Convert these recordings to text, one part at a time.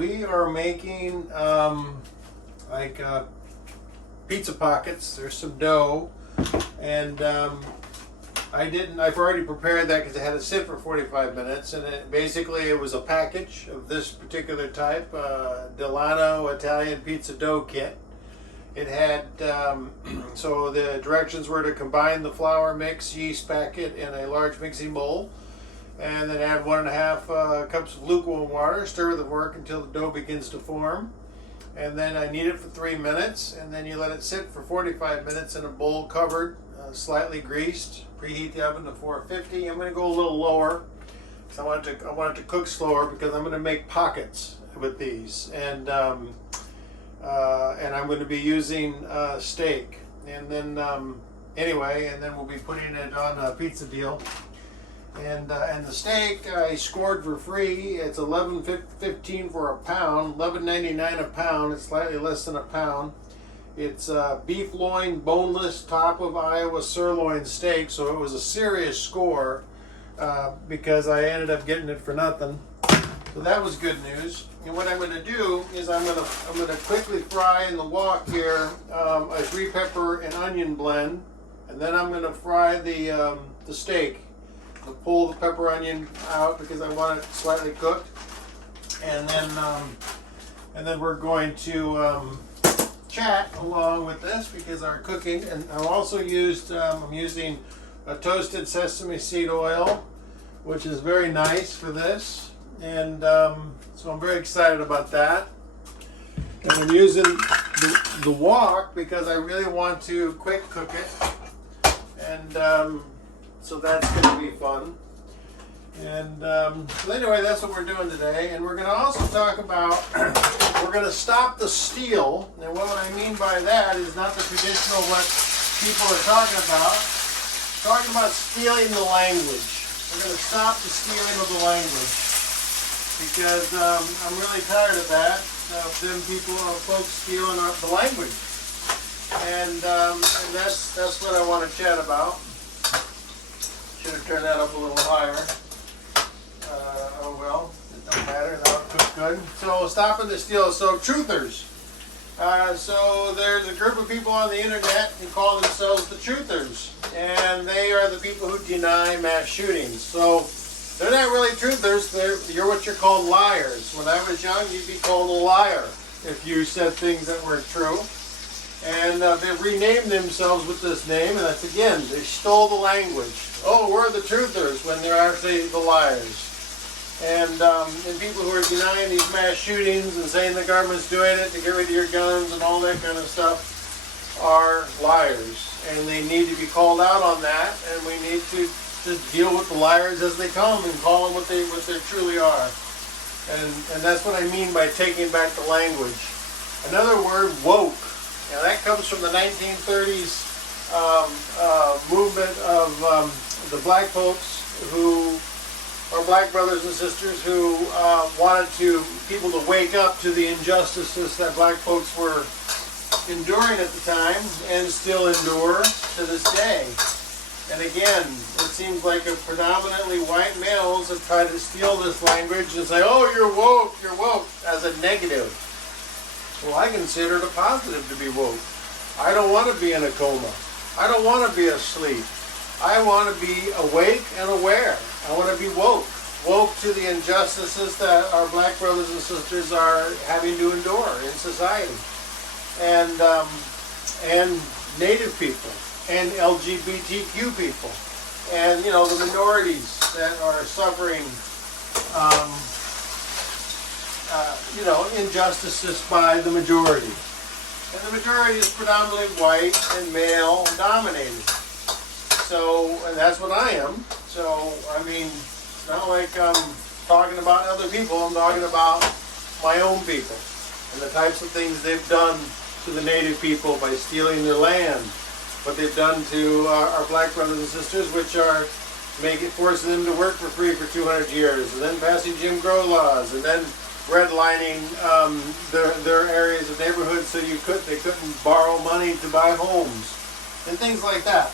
We are making like pizza pockets. There's some dough, and I've already prepared that because it had to sit for 45 minutes, and basically it was a package of this particular type, Delano Italian pizza dough kit. It had, so the directions were to combine the flour mix, yeast packet in a large mixing bowl, and then add 1.5 cups of lukewarm water, stir with a fork until the dough begins to form. And then I knead it for 3 minutes, and then you let it sit for 45 minutes in a bowl covered, slightly greased. Preheat the oven to 450. I'm going to go a little lower because I want it to cook slower because I'm going to make pockets with these, and I'm going to be using steak. And then anyway, and then we'll be putting it on a pizza deal. And the steak I scored for free. It's $11.15 for a pound, $11.99 a pound. It's slightly less than a pound. It's beef loin, boneless, top of Iowa sirloin steak. So it was a serious score because I ended up getting it for nothing. So that was good news. And what I'm going to do is I'm going to quickly fry in the wok here a 3 pepper and onion blend, and then I'm going to fry the steak. I'll pull the pepper onion out because I want it slightly cooked, and then we're going to chat along with this because our cooking. And I've also used I'm using a toasted sesame seed oil, which is very nice for this, and so I'm very excited about that. And I'm using the wok because I really want to quick cook it, and so that's going to be fun. And so anyway, that's what we're doing today. And we're going to also talk about, we're going to stop the steal. And what I mean by that is not the traditional what people are talking about. We're talking about stealing the language. We're going to stop the stealing of the language. Because I'm really tired of that. Them people, folks stealing the language. And that's what I want to chat about. Should have turned that up a little higher. Oh well, it don't matter. That'll cook good. So stopping the steal. So truthers. So there's a group of people on the internet who call themselves the truthers, and they are the people who deny mass shootings. So they're not really truthers. You're what you're called liars. When I was young, you'd be called a liar if you said things that weren't true. And they renamed themselves with this name, and that's again, they stole the language. Oh, we're the truthers when they're actually the liars. And people who are denying these mass shootings and saying the government's doing it to get rid of your guns and all that kind of stuff are liars. And they need to be called out on that, and we need to just deal with the liars as they come and call them what they truly are. And that's what I mean by taking back the language. Another word, woke. Now that comes from the 1930s movement of the black folks who are black brothers and sisters who wanted people to wake up to the injustices that black folks were enduring at the time and still endure to this day. And again, it seems like a predominantly white males have tried to steal this language and say, oh, you're woke, as a negative. Well, I consider it a positive to be woke. I don't want to be in a coma. I don't want to be asleep. I want to be awake and aware. I want to be woke. Woke to the injustices that our black brothers and sisters are having to endure in society. And Native people. And LGBTQ people. And, you know, the minorities that are suffering injustices by the majority. And the majority is predominantly white and male dominated. So, and that's what I am. So, I mean, it's not like I'm talking about other people. I'm talking about my own people and the types of things they've done to the Native people by stealing their land. What they've done to our black brothers and sisters, which are forcing them to work for free for 200 years, and then passing Jim Crow laws, and then redlining their areas of neighborhoods so they couldn't borrow money to buy homes, and things like that.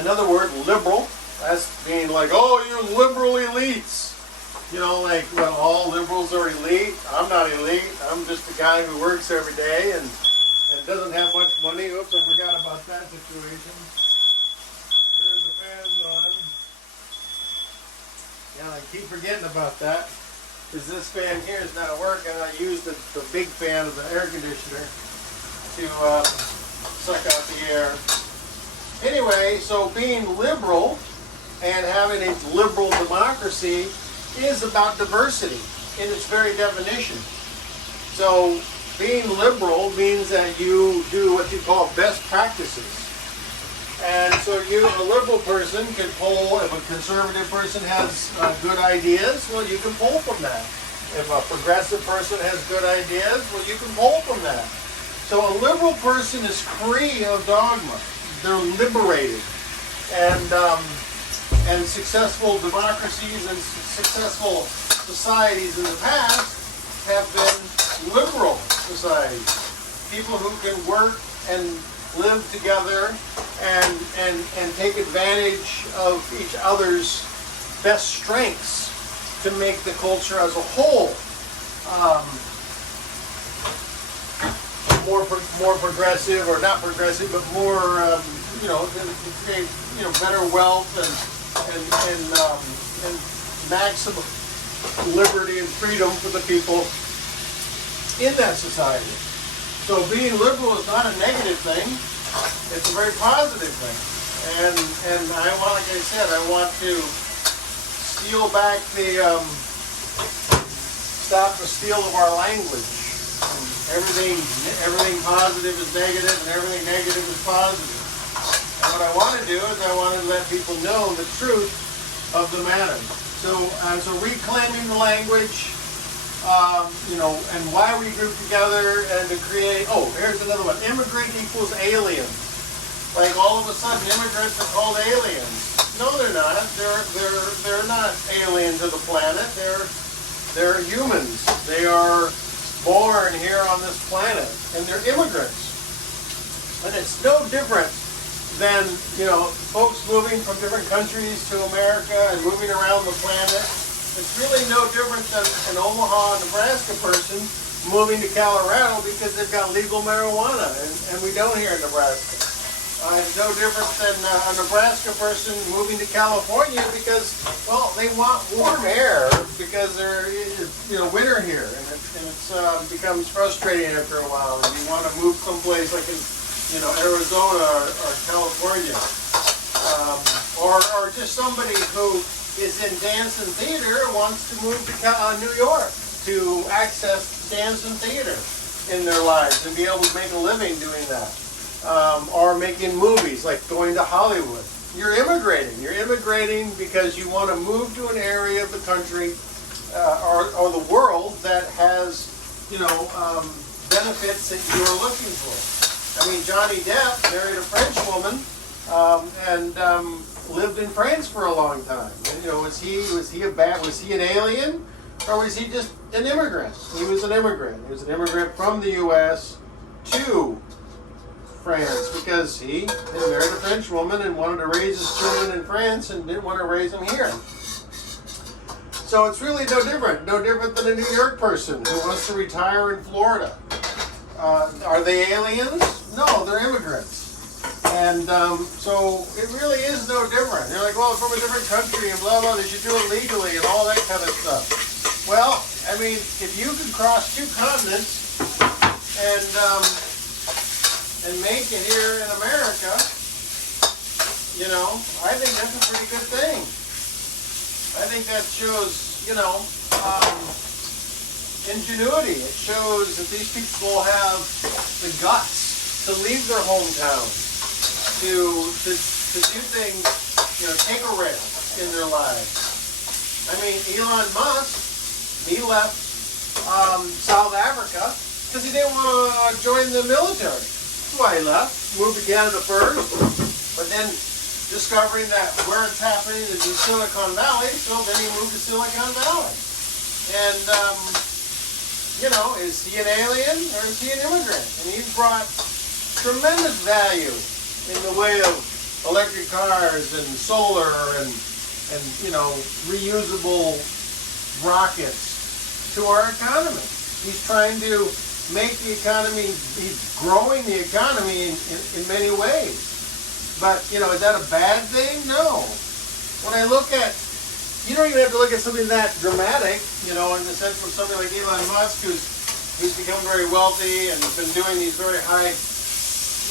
Another word, liberal. That's being like, oh, you're liberal elites. You know, like, well, all liberals are elite. I'm not elite. I'm just a guy who works every day and doesn't have much money. Oops, I forgot about that situation. There's the fans on. Yeah, I keep forgetting about that. Because this fan here is not working. I used the big fan of the air conditioner to suck out the air. Anyway, so being liberal and having a liberal democracy is about diversity in its very definition. So being liberal means that you do what you call best practices. And so a liberal person can pull, if a conservative person has good ideas, well, you can pull from that. If a progressive person has good ideas, well, you can pull from that. So a liberal person is free of dogma. They're liberated. And successful democracies and successful societies in the past have been liberal societies. People who can work and live together and take advantage of each other's best strengths to make the culture as a whole more progressive, or not progressive, but more to create better wealth and maximum liberty and freedom for the people in that society. So being liberal is not a negative thing; it's a very positive thing. And I want, like I said, I want to steal back stop the steal of our language. Everything positive is negative, and everything negative is positive. And what I want to do is I want to let people know the truth of the matter. So reclaiming the language, and why we group together and to create. Oh, here's another one. Immigrant equals alien. Like all of a sudden, immigrants are called aliens. No, they're not. They're not alien to the planet. They're humans. They are born here on this planet, and they're immigrants. And it's no different than folks moving from different countries to America and moving around the planet. It's really no different than an Omaha, Nebraska person moving to Colorado because they've got legal marijuana, and we don't here in Nebraska. It's no different than a Nebraska person moving to California because, well, they want warm air because they're winter here, and it becomes frustrating after a while. And you want to move someplace like in Arizona or California, or just somebody who is in dance and theater wants to move to New York to access dance and theater in their lives and be able to make a living doing that. Or making movies, like going to Hollywood. You're immigrating. You're immigrating because you want to move to an area of the country or the world that has, benefits that you are looking for. I mean, Johnny Depp married a French woman and lived in France for a long time. And, was he an alien, or was he just an immigrant? He was an immigrant. He was an immigrant from the U.S. to France because he had married a French woman and wanted to raise his children in France and didn't want to raise them here. So it's really no different than a New York person who wants to retire in Florida. Are they aliens? No, they're immigrants. And so it really is no different. They're like, well, it's from a different country and blah, blah, they should do it legally and all that kind of stuff. Well, I mean, if you could cross two continents and make it here in America, I think that's a pretty good thing. I think that shows, ingenuity. It shows that these people have the guts to leave their hometown, to do things, take a risk in their lives. I mean, Elon Musk, he left South Africa because he didn't want to join the military. That's why he left. Moved to Canada first, but then discovering that where it's happening is in Silicon Valley, so then he moved to Silicon Valley. And, is he an alien or is he an immigrant? And he's brought tremendous value in the way of electric cars and solar and reusable rockets to our economy. He's trying to make the economy, he's growing the economy in many ways. But, you know, is that a bad thing? No. When I look at, you don't even have to look at something that dramatic, you know, in the sense of something like Elon Musk, who's become very wealthy and has been doing these very high,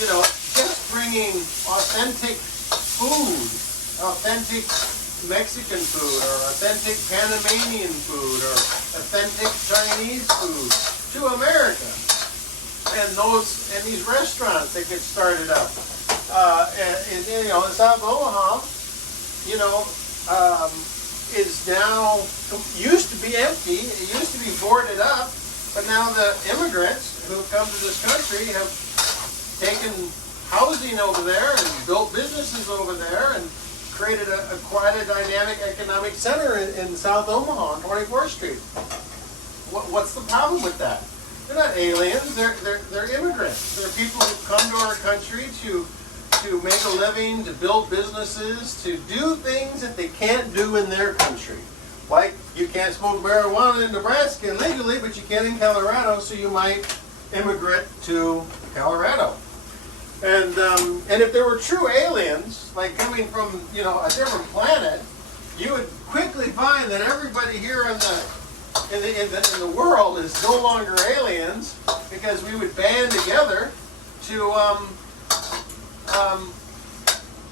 you know, just bringing authentic food, authentic Mexican food, or authentic Panamanian food, or authentic Chinese food to America, and these restaurants that get started up, and you know, in South Omaha, you know, is now used to be empty. It used to be boarded up, but now the immigrants who have come to this country have taken housing over there and built businesses over there and created quite a dynamic economic center in South Omaha on 24th Street. What's the problem with that? They're not aliens. They're immigrants. They're people who come to our country to make a living, to build businesses, to do things that they can't do in their country. Like, you can't smoke marijuana in Nebraska legally, but you can in Colorado, so you might immigrate to Colorado. And if there were true aliens, like coming from, you know, a different planet, you would quickly find that everybody here in the world is no longer aliens, because we would band together to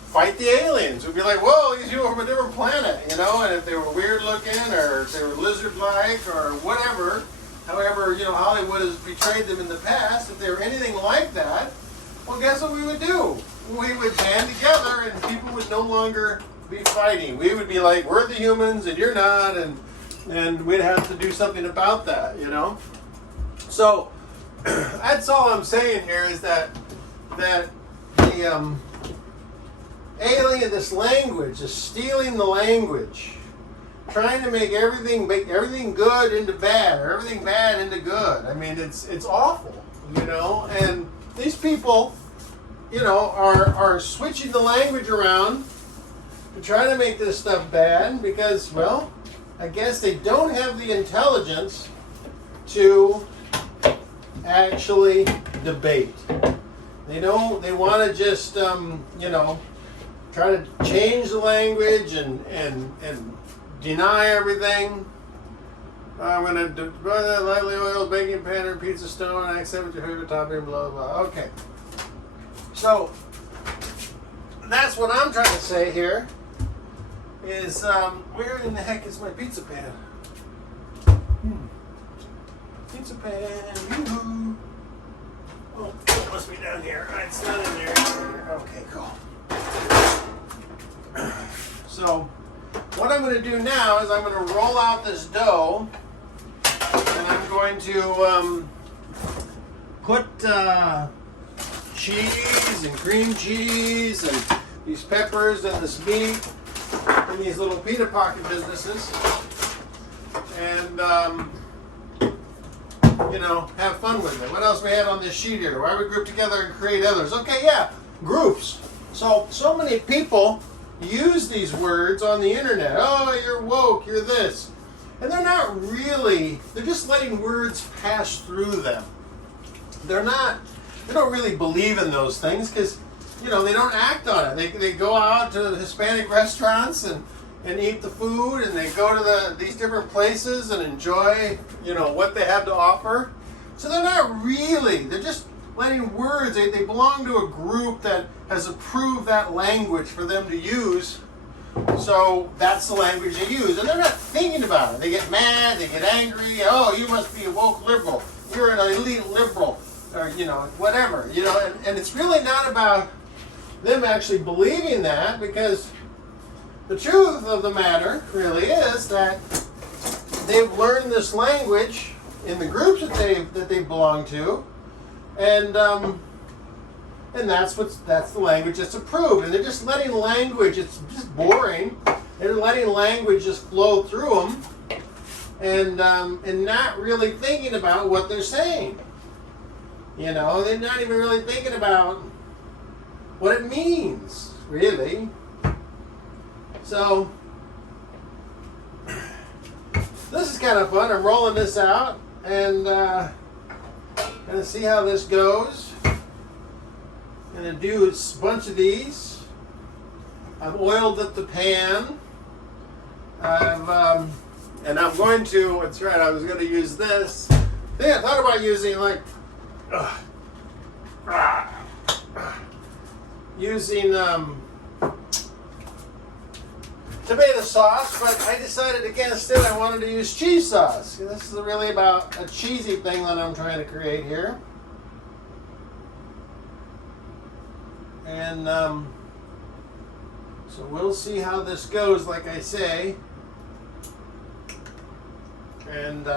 fight the aliens. We'd be like, whoa, these people from a different planet, you know, and if they were weird looking, or if they were lizard-like, or whatever, however, you know, Hollywood has betrayed them in the past, if they were anything like that, well, guess what we would do? We would band together, and people would no longer be fighting. We would be like, we're the humans, and you're not, and we'd have to do something about that, you know? So, that's all I'm saying here, is that the alien, this language, is stealing the language, trying to make everything good into bad, or everything bad into good. I mean, it's awful, you know? And these people, you know, are switching the language around to try to make this stuff bad because, well, I guess they don't have the intelligence to actually debate. They want to just, you know, try to change the language and deny everything. I'm going to deploy that lightly oiled baking pan or pizza stone, and I accept your favorite topping, blah, blah. Okay. So, that's what I'm trying to say here, is where in the heck is my pizza pan? Pizza pan, yoo-hoo. Oh, it must be down here. It's not in there. Okay, cool. So, what I'm going to do now is I'm going to roll out this dough, and I'm going to put cheese and cream cheese and these peppers and this meat in these little pita pocket businesses, and you know, have fun with it. What else we had on this sheet here? Why we group together and create others? Okay, yeah, groups. So many people use these words on the internet. Oh, you're woke, you're this. And they're not really, they're just letting words pass through them. They don't really believe in those things because, you know, they don't act on it. They go out to Hispanic restaurants and eat the food, and they go to these different places and enjoy, you know, what they have to offer. So they're not really, they're just letting words, they belong to a group that has approved that language for them to use. So that's the language they use. And they're not thinking about it. They get mad, they get angry. Oh, you must be a woke liberal. You're an elite liberal. Or, you know, whatever. You know, and it's really not about them actually believing that, because the truth of the matter really is that they've learned this language in the groups that they belong to, and that's the language that's approved. And they're just letting language, it's just boring. They're letting language just flow through them, and not really thinking about what they're saying. You know, they're not even really thinking about what it means, really. So, this is kind of fun. I'm rolling this out and gonna see how this goes. Gonna do a bunch of these. I've oiled up the pan. And I'm going to, that's right, I was going to use this. I thought about using using tomato sauce, but I decided against it. I wanted to use cheese sauce. This is really about a cheesy thing that I'm trying to create here. And so we'll see how this goes, like I say. And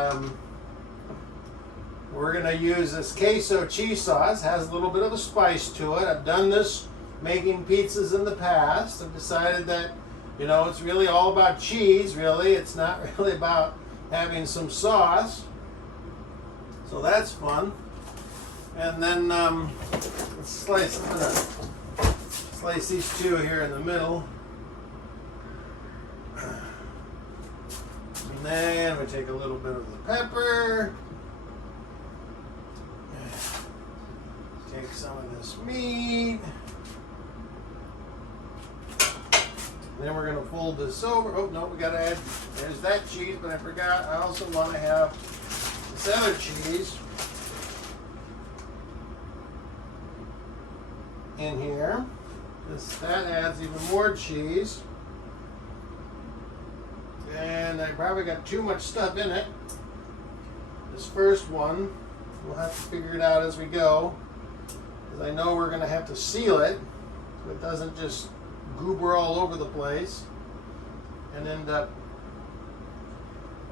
we're going to use this queso cheese sauce. Has a little bit of a spice to it. I've done this making pizzas in the past. I've decided that, you know, it's really all about cheese, really. It's not really about having some sauce. So that's fun. And then let's slice, I'm going to slice these two here in the middle. And then we take a little bit of the pepper. Take some of this meat. Then we're going to fold this over. Oh, no, we got to add, there's that cheese, but I forgot. I also want to have this other cheese in here. That adds even more cheese. And I probably got too much stuff in it. This first one, we'll have to figure it out as we go. Because I know we're going to have to seal it so it doesn't just goober all over the place and end up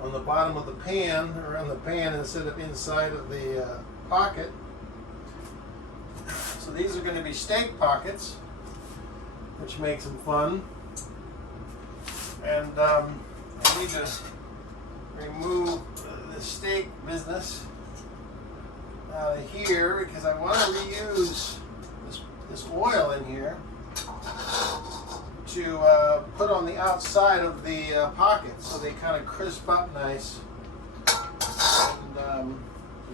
on the bottom of the pan, or on the pan instead of inside of the pocket. So these are going to be steak pockets, which makes them fun. And I need to remove the steak business out of here because I want to reuse this oil in here to put on the outside of the pocket so they kind of crisp up nice. And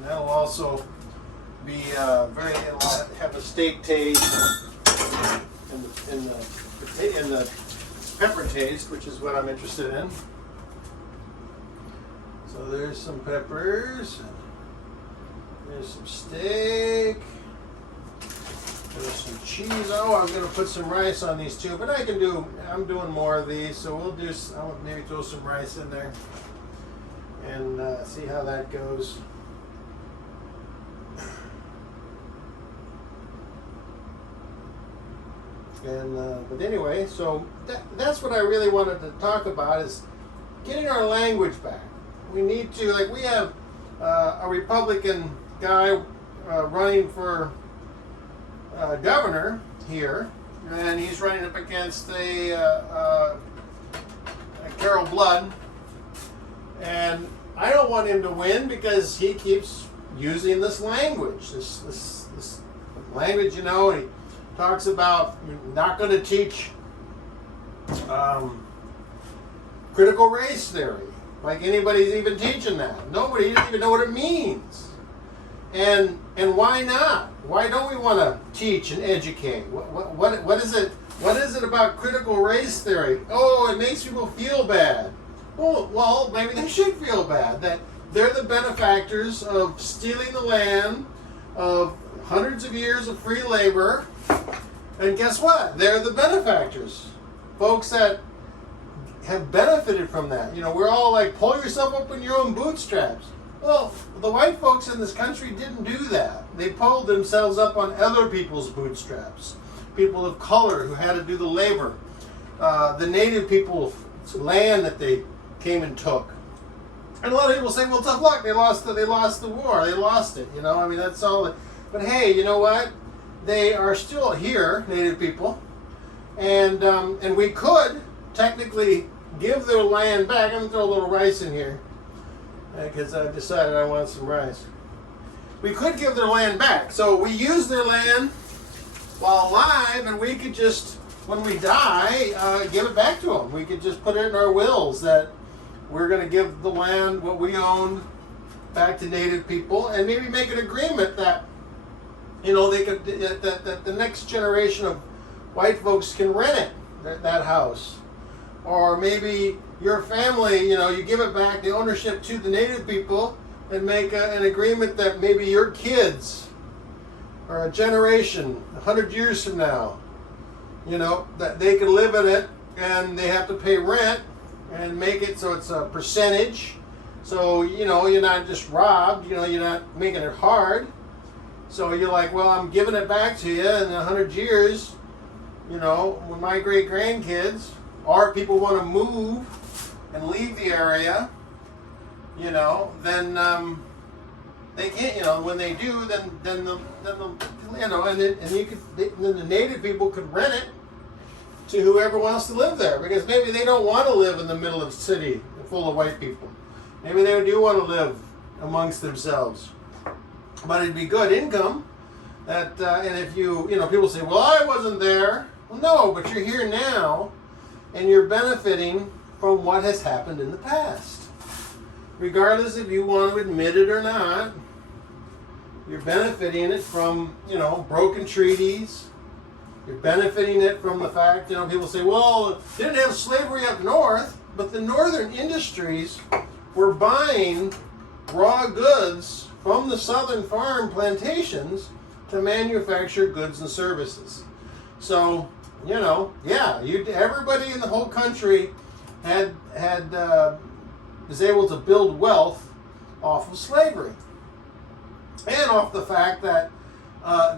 that'll also be it'll have a steak taste in the pepper taste, which is what I'm interested in. So there's some peppers, there's some steak, there's some cheese. Oh, I'm going to put some rice on these too, but I'm doing more of these, so I'll maybe throw some rice in there and see how that goes. And but anyway, so that's what I really wanted to talk about, is getting our language back. We need to, like, we have a Republican guy running for governor here, and he's running up against a Carol Blood, and I don't want him to win because he keeps using this language, this language, you know. He talks about not going to teach critical race theory, like anybody's even teaching that. Nobody doesn't even know what it means. And why not? Why don't we want to teach and educate? What is it? What is it about critical race theory? Oh, it makes people feel bad. Well, maybe they should feel bad that they're the benefactors of stealing the land of hundreds of years of free labor. And guess what? They're the benefactors. Folks that have benefited from that. You know, we're all like, pull yourself up in your own bootstraps. Well, the white folks in this country didn't do that. They pulled themselves up on other people's bootstraps. People of color who had to do the labor. The native people's land that they came and took. And a lot of people say, well, tough luck. They lost the war. They lost it. You know, I mean, that's all. But hey, you know what? They are still here, native people. And we could technically give their land back. I'm going to throw a little rice in here, because I've decided I want some rice. We could give their land back. So we use their land while alive, and we could just, when we die, give it back to them. We could just put it in our wills that we're going to give the land, what we own, back to Native people, and maybe make an agreement that, you know, they could, that the next generation of white folks can rent it, that house. Or maybe your family, you know, you give it back, the ownership to the Native people, and make an agreement that maybe your kids, or a generation, 100 years from now, you know, that they can live in it, and they have to pay rent, and make it so it's a percentage. So, you know, you're not just robbed, you know, you're not making it hard. So you're like, well, I'm giving it back to you in 100 years, you know, when my great-grandkids, or people want to move and leave the area, you know, then they can't, you know, when they do, then the you know, and then the Native people could rent it to whoever wants to live there, because maybe they don't want to live in the middle of the city full of white people. Maybe they do want to live amongst themselves, but it'd be good income. That and if you know, people say, well, I wasn't there. Well, no, but you're here now, and you're benefiting from what has happened in the past. Regardless if you want to admit it or not, you're benefiting it from, you know, broken treaties. You're benefiting it from the fact, you know, people say, well, didn't have slavery up north, but the northern industries were buying raw goods from the southern farm plantations to manufacture goods and services. So, you know, yeah, everybody in the whole country was able to build wealth off of slavery, and off the fact that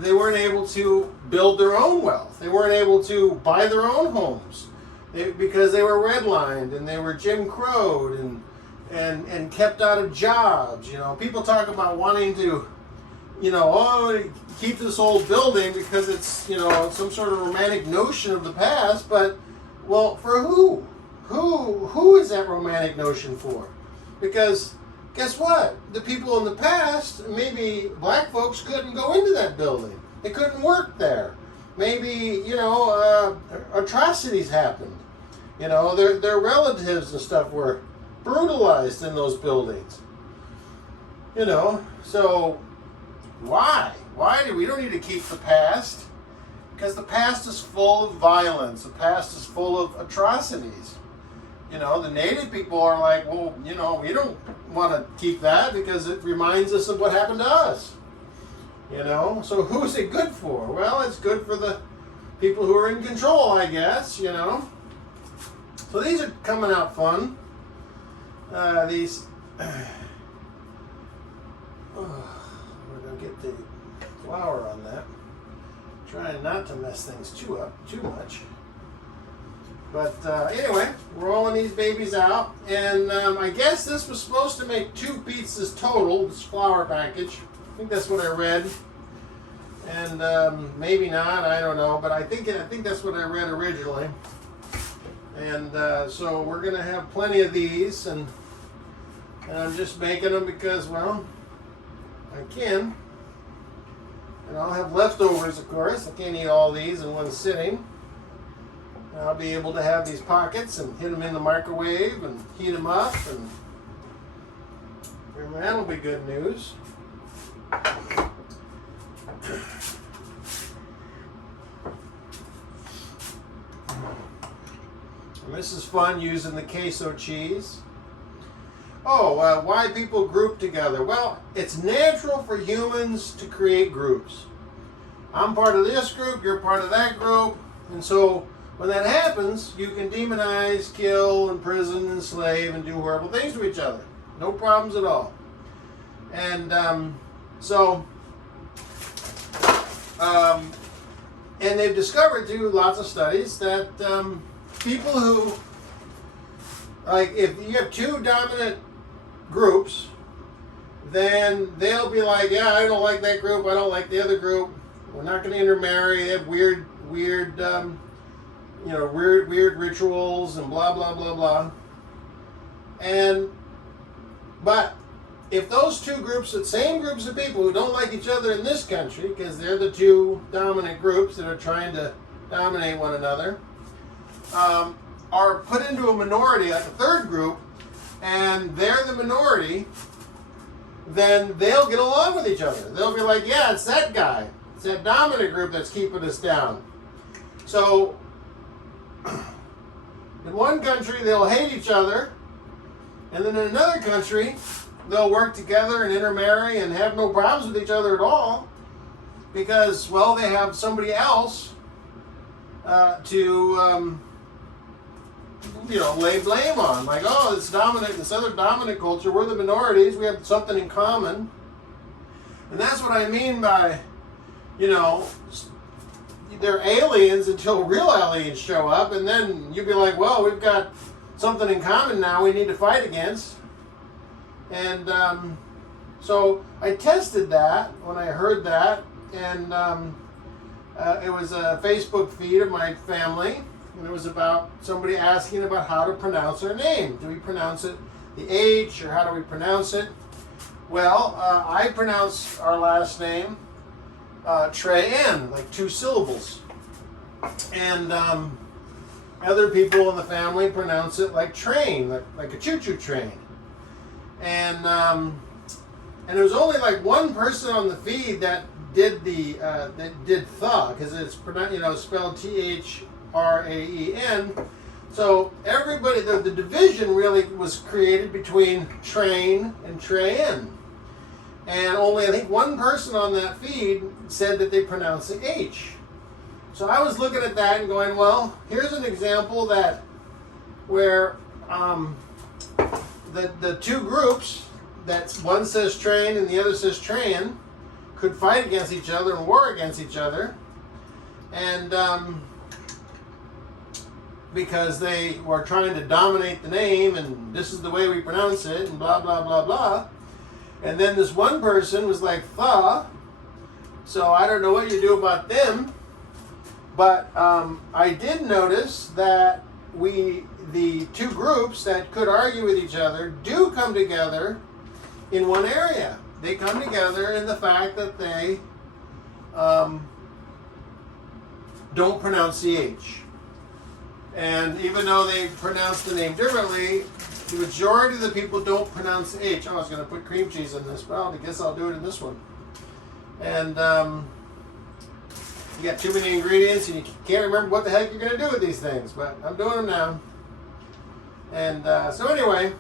they weren't able to build their own wealth. They weren't able to buy their own homes because they were redlined and they were Jim Crowed and kept out of jobs. You know, people talk about wanting to, you know, oh, keep this old building because it's, you know, some sort of romantic notion of the past. But, well, for who? Who is that romantic notion for? Because guess what? The people in the past, maybe black folks couldn't go into that building. They couldn't work there. Maybe, you know, atrocities happened. You know, their relatives and stuff were brutalized in those buildings. You know, so why? We don't need to keep the past, because the past is full of violence. The past is full of atrocities. You know, the Native people are like, well, you know, we don't want to keep that because it reminds us of what happened to us. You know, so who's it good for? Well, it's good for the people who are in control, I guess, you know. So these are coming out fun. These, we're going to get the flour on that. Trying not to mess things too much. But anyway, rolling these babies out, and I guess this was supposed to make 2 pizzas total, this flour package. I think that's what I read, and maybe not, I don't know, but I think that's what I read originally. And so we're going to have plenty of these, and I'm just making them because, well, I can. And I'll have leftovers, of course. I can't eat all these in one sitting. I'll be able to have these pockets and hit them in the microwave and heat them up, and that'll be good news. And this is fun, using the queso cheese. Oh, why people group together? Well, it's natural for humans to create groups. I'm part of this group, you're part of that group, and so when that happens, you can demonize, kill, imprison, enslave, and do horrible things to each other. No problems at all. And and they've discovered through lots of studies that people who, like, if you have 2 dominant groups, then they'll be like, yeah, I don't like that group, I don't like the other group, we're not going to intermarry, they have weird rituals and blah, blah, blah, blah. But if those 2 groups, the same groups of people who don't like each other in this country, because they're the 2 dominant groups that are trying to dominate one another, are put into a minority, like a third group, and they're the minority, then they'll get along with each other. They'll be like, yeah, it's that guy. It's that dominant group that's keeping us down. So in one country, they'll hate each other, and then in another country, they'll work together and intermarry and have no problems with each other at all because, well, they have somebody else to lay blame on. Like, oh, this other dominant culture, we're the minorities, we have something in common. And that's what I mean by, they're aliens until real aliens show up, and then you'd be like, well, we've got something in common now we need to fight against. And so I tested that when I heard that, and it was a Facebook feed of my family, and it was about somebody asking about how to pronounce our name. Do we pronounce it the H, or how do we pronounce it? Well, I pronounce our last name Trey-N, like 2 syllables. And other people in the family pronounce it like train, like a choo-choo train. And there was only like one person on the feed that did tha, because it's spelled T-H-R-A-E-N. So everybody, the division really was created between train and Trey-N. And only, I think, one person on that feed said that they pronounce the H. So I was looking at that and going, well, here's an example where the 2 groups, that one says train and the other says train, could fight against each other and war against each other. And because they were trying to dominate the name, and this is the way we pronounce it, and blah, blah, blah, blah. And then this one person was like, tha. So I don't know what you do about them. But I did notice that the 2 groups that could argue with each other do come together in one area. They come together in the fact that they don't pronounce the H. And even though they pronounce the name differently, the majority of the people don't pronounce the H. Oh, I was going to put cream cheese in this, but I guess I'll do it in this one. And you got too many ingredients and you can't remember what the heck you're going to do with these things, but I'm doing them now. And so anyway,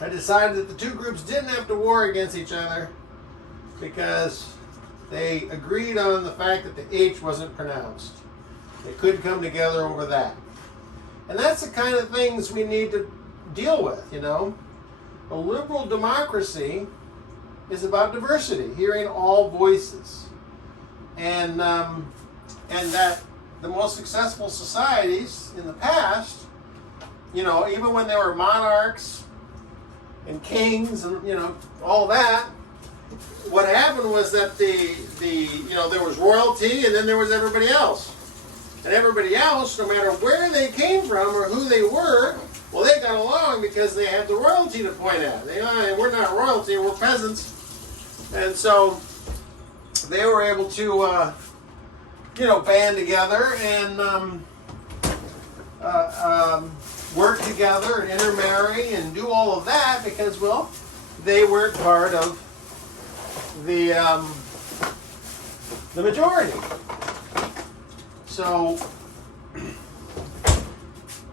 I decided that the 2 groups didn't have to war against each other because they agreed on the fact that the H wasn't pronounced. They could come together over that. And that's the kind of things we need to deal with, A liberal democracy is about diversity, hearing all voices. And that the most successful societies in the past, even when there were monarchs and kings and, all that, what happened was that there was royalty and then there was everybody else. And everybody else, no matter where they came from or who they were, well, they got along because they had the royalty to point at. We're not royalty, we're peasants. And so they were able to, band together and work together and intermarry and do all of that because, well, they weren't part of the majority. So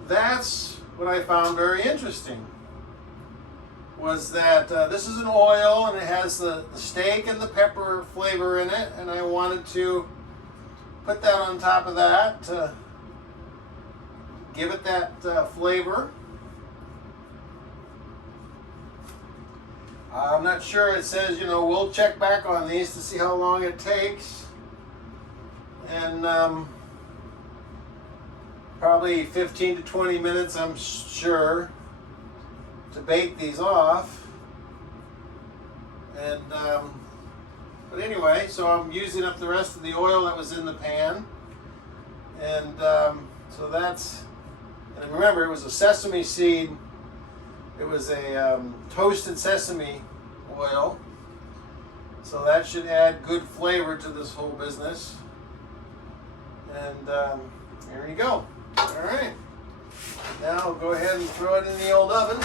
that's what I found very interesting, was that this is an oil and it has the steak and the pepper flavor in it, and I wanted to put that on top of that to give it that flavor. I'm not sure, it says, we'll check back on these to see how long it takes. And probably 15 to 20 minutes, I'm sure, to bake these off. And but anyway, so I'm using up the rest of the oil that was in the pan. And so that's, and remember, it was a sesame seed, it was a toasted sesame oil. So that should add good flavor to this whole business. And here you go. All right. Now I'll go ahead and throw it in the old oven.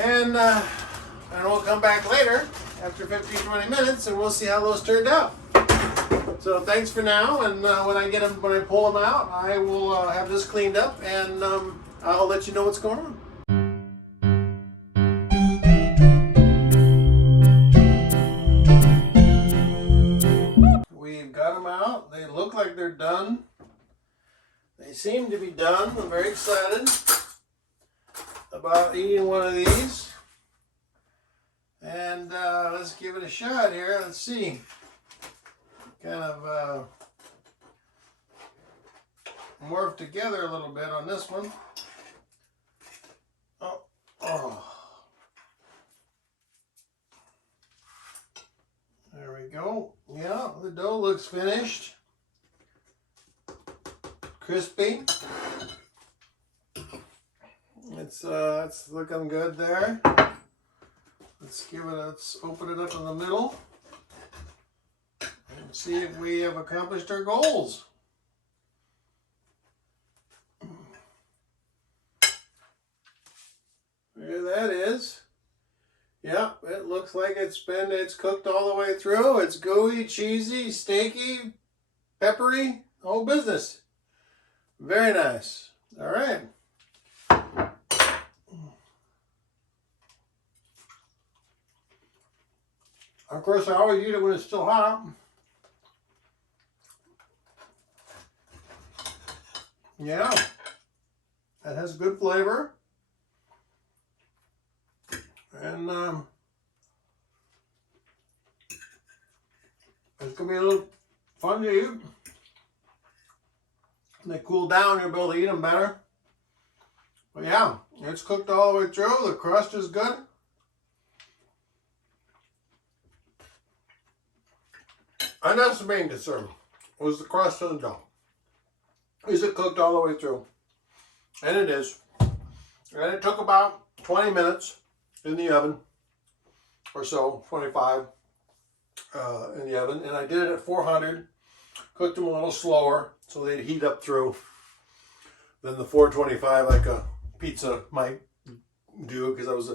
And we'll come back later after 15-20 minutes and we'll see how those turned out. So thanks for now, and when I pull them out, I will have this cleaned up, and I'll let you know what's going on. We've got them out. They look like they're done. They seem to be done. I'm very excited about eating one of these. And let's give it a shot here. Let's see. Kind of morph together a little bit on this one. Oh. There we go. Yeah, the dough looks finished. Crispy. It's looking good there. Let's open it up in the middle and see if we have accomplished our goals. There that is. Yeah, it looks like it's cooked all the way through. It's gooey, cheesy, steaky, peppery, the whole business. Very nice. All right. Of course, I always eat it when it's still hot. Yeah, that has good flavor. And it's going to be a little fun to eat. When they cool down, you'll be able to eat them better. But yeah, it's cooked all the way through. The crust is good. And that's the main concern, was the crust of the dough. Is it cooked all the way through? And it is. And it took about 20 minutes in the oven, or so, 25 in the oven. And I did it at 400, cooked them a little slower so they'd heat up through than the 425 like a pizza might do, because I was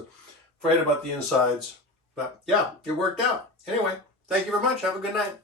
afraid about the insides. But yeah, it worked out. Anyway, thank you very much. Have a good night.